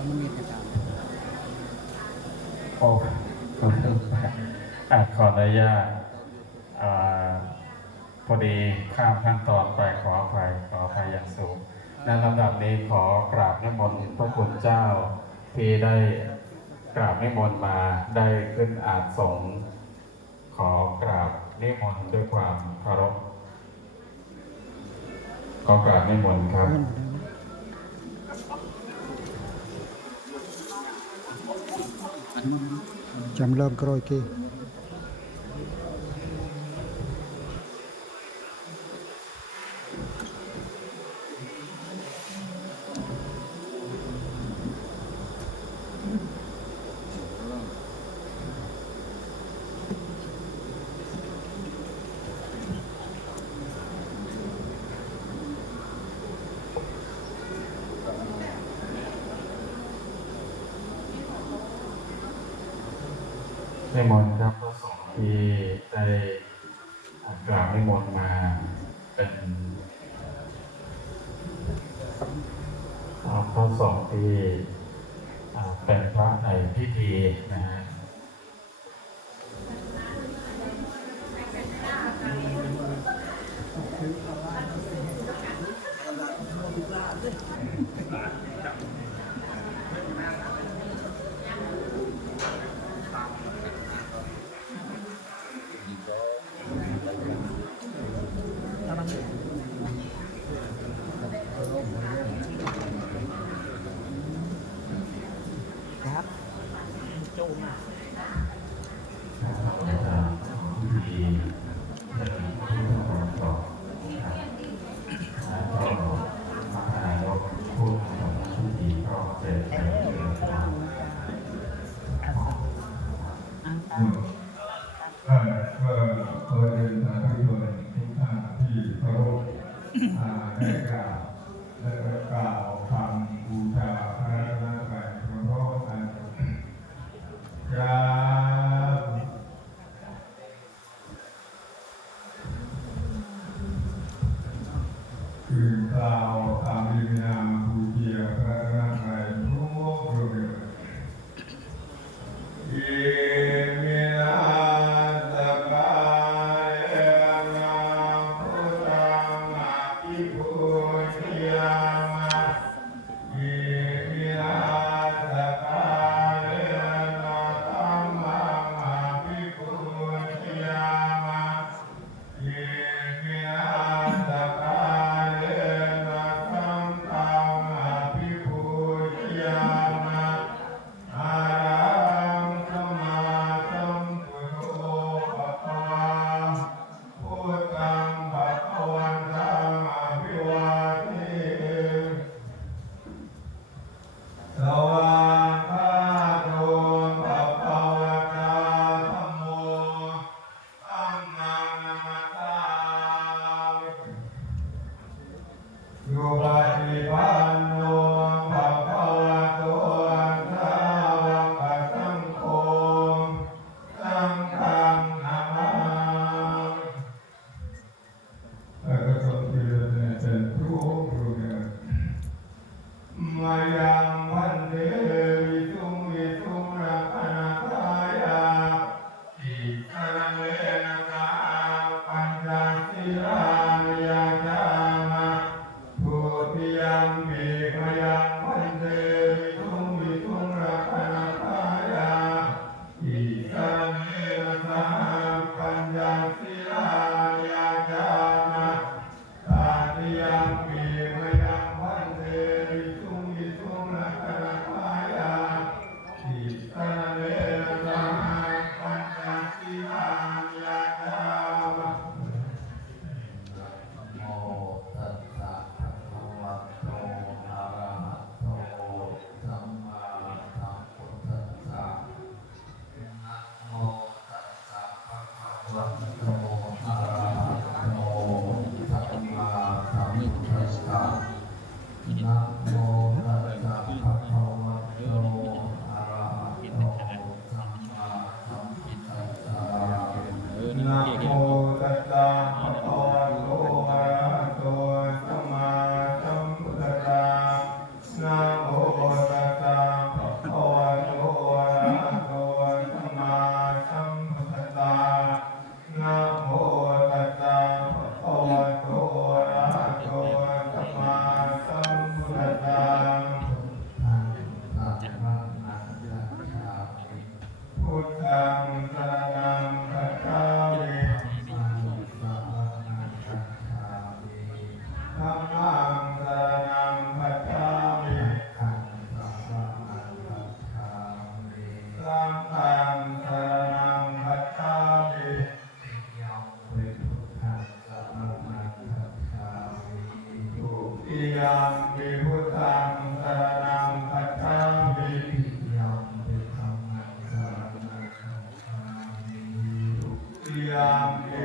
ต้องมีอาจารย์โอ้ขออนุญาตพอดีข้ามขั้นตอนไปขออภัยขออภัยอย่างสูงในลำดับนี้ขอกราบนิมนต์พระคุณเจ้าที่ได้กราบนิมนต์มาได้ขึ้นอาจสงขอกราบนิมนต์ด้วยความเคารพขอกราบนิมนต์ครับ ចាំលើមក្រោយគេ นิมนต์ครับพระสงฆ์ที่ได้กราบนิมนต์มาเป็นพระสงฆ์ที่เป็นพระในพิธีนะฮะ คือกล่าวคำวินามบูเชียพระรัต สังฆังสรณังคัจฉามิติยังวิพุทธังสรณังคัจฉามิทุติยังวิพุทธังสรณังคัจฉามิยังวิธรรมังสรณังคัจฉามิทุติยังวิ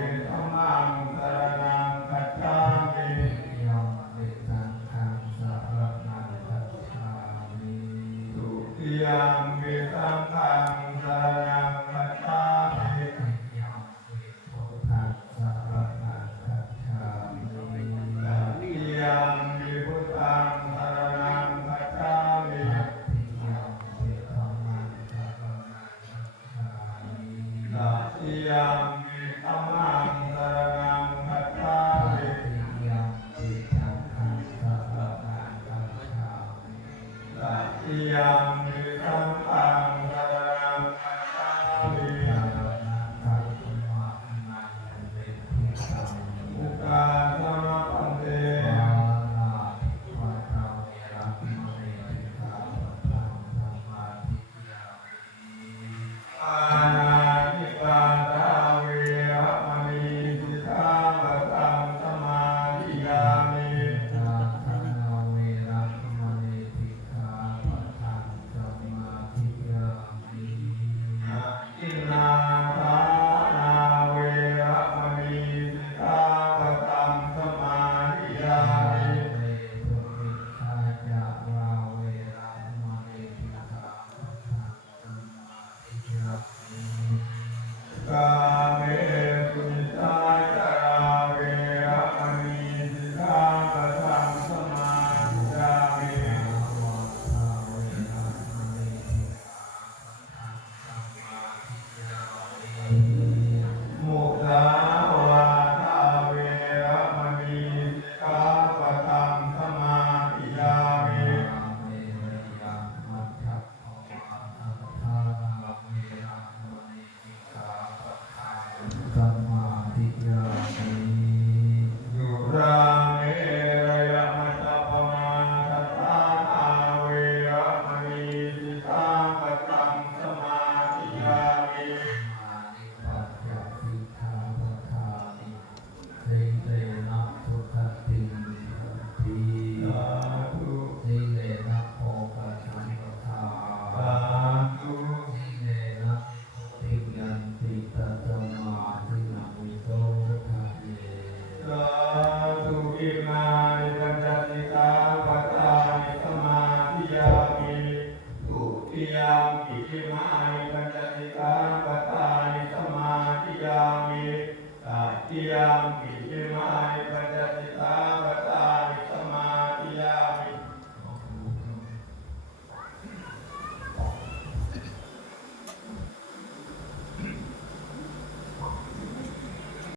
Yeah. Yeah.